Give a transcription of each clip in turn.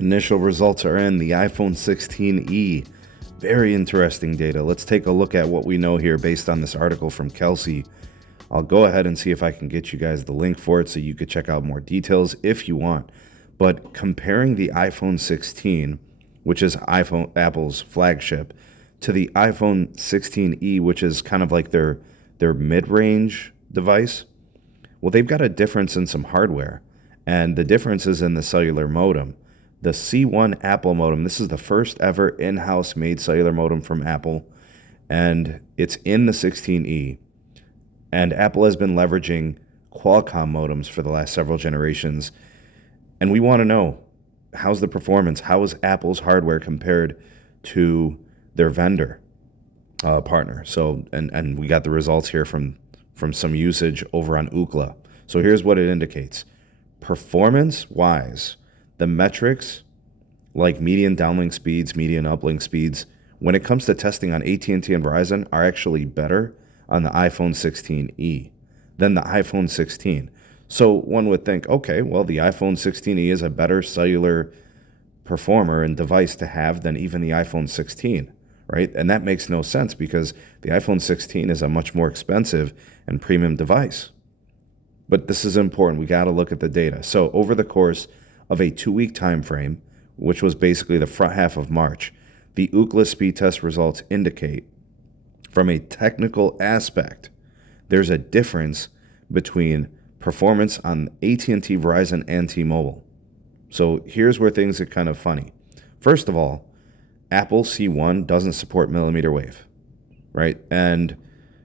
Initial results are in. The iPhone 16e. Very interesting data. Let's take a look at what we know here based on this article from Kelsey. I'll go ahead and see if I can get you guys the link for it so you could check out more details if you want. But comparing the iPhone 16, which is Apple's flagship, to the iPhone 16e, which is kind of like their mid-range device, well, they've got a difference in some hardware. And the difference is in the cellular modem. The C1 Apple modem, this is the first ever in-house made cellular modem from Apple, and it's in the 16e. And Apple has been leveraging Qualcomm modems for the last several generations. And we want to know, how's the performance? How is Apple's hardware compared to their vendor partner? So, and we got the results here from some usage over on Ookla. So here's what it indicates. Performance-wise, the metrics like median downlink speeds, median uplink speeds, when it comes to testing on AT&T and Verizon, are actually better on the iPhone 16e than the iPhone 16. So one would think, okay, well, the iPhone 16e is a better cellular performer and device to have than even the iPhone 16, right? And that makes no sense because the iPhone 16 is a much more expensive and premium device. But this is important. We got to look at the data. So over the course of a 2-week time frame, which was basically the front half of March, the Ookla speed test results indicate, from a technical aspect, there's a difference between performance on AT&T, Verizon, and T-Mobile. So here's where things get kind of funny. First of all, Apple C1 doesn't support mmWave, right? And,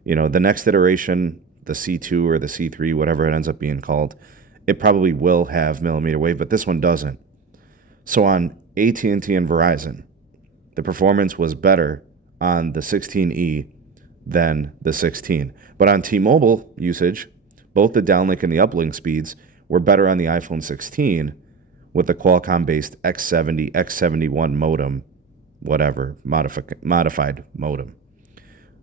the next iteration, the C2 or the C3, whatever it ends up being called, it probably will have mmWave, but this one doesn't. So on AT&T and Verizon, the performance was better on the 16e than the 16. But on T-Mobile usage, both the downlink and the uplink speeds were better on the iPhone 16 with the Qualcomm-based X70, X71 modem, whatever, modified modem.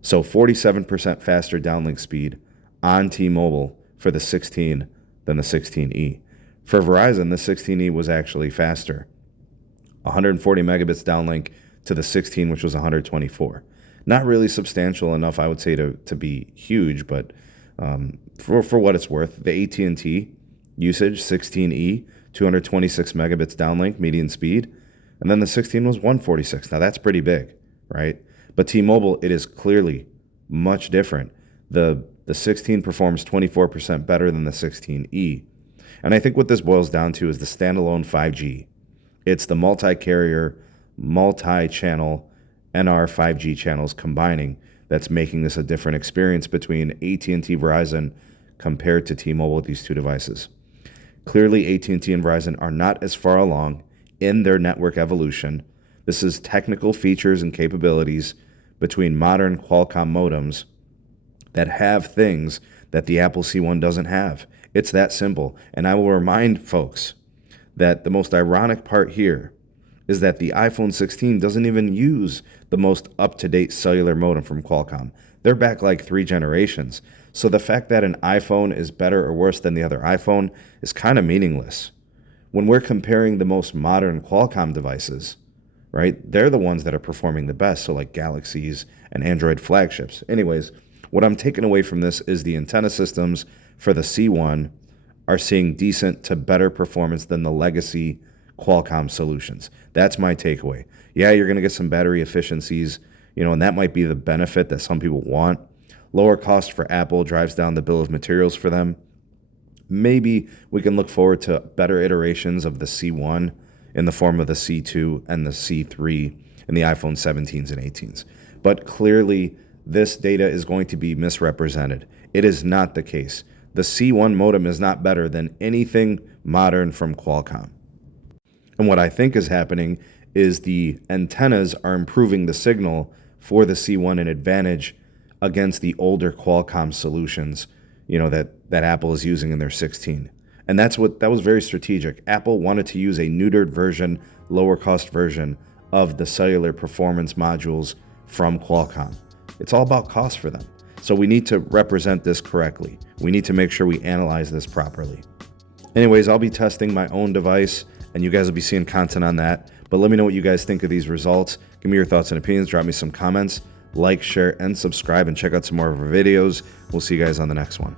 So 47% faster downlink speed on T-Mobile for the 16 than the 16e. For Verizon, the 16e was actually faster. 140 megabits downlink to the 16, which was 124. Not really substantial enough, I would say, to be huge, but for what it's worth, the AT&T usage, 16e, 226 megabits downlink, median speed, and then the 16 was 146. Now, that's pretty big, right? But T-Mobile, it is clearly much different. The 16 performs 24% better than the 16e. And I think what this boils down to is the standalone 5G. It's the multi-carrier, multi-channel NR 5G channels combining that's making this a different experience between AT&T, Verizon compared to T-Mobile with these two devices. Clearly, AT&T and Verizon are not as far along in their network evolution. This is technical features and capabilities between modern Qualcomm modems that have things that the Apple C1 doesn't have. It's that simple. And I will remind folks that the most ironic part here is that the iPhone 16 doesn't even use the most up-to-date cellular modem from Qualcomm. They're back like 3 generations. So the fact that an iPhone is better or worse than the other iPhone is kind of meaningless. When we're comparing the most modern Qualcomm devices, right, they're the ones that are performing the best, so like Galaxies and Android flagships. Anyways, what I'm taking away from this is the antenna systems for the C1 are seeing decent to better performance than the legacy Qualcomm solutions. That's my takeaway. Yeah, you're going to get some battery efficiencies, and that might be the benefit that some people want. Lower cost for Apple drives down the bill of materials for them. Maybe we can look forward to better iterations of the C1 in the form of the C2 and the C3 in the iPhone 17s and 18s. But clearly, this data is going to be misrepresented. It is not the case. The C1 modem is not better than anything modern from Qualcomm. And what I think is happening is the antennas are improving the signal for the C1 in advantage against the older Qualcomm solutions, that Apple is using in their 16. And that was very strategic. Apple wanted to use a neutered version, lower cost version of the cellular performance modules from Qualcomm. It's all about cost for them. So we need to represent this correctly. We need to make sure we analyze this properly. Anyways, I'll be testing my own device and you guys will be seeing content on that. But let me know what you guys think of these results. Give me your thoughts and opinions. Drop me some comments. Like, share, and subscribe, and check out some more of our videos. We'll see you guys on the next one.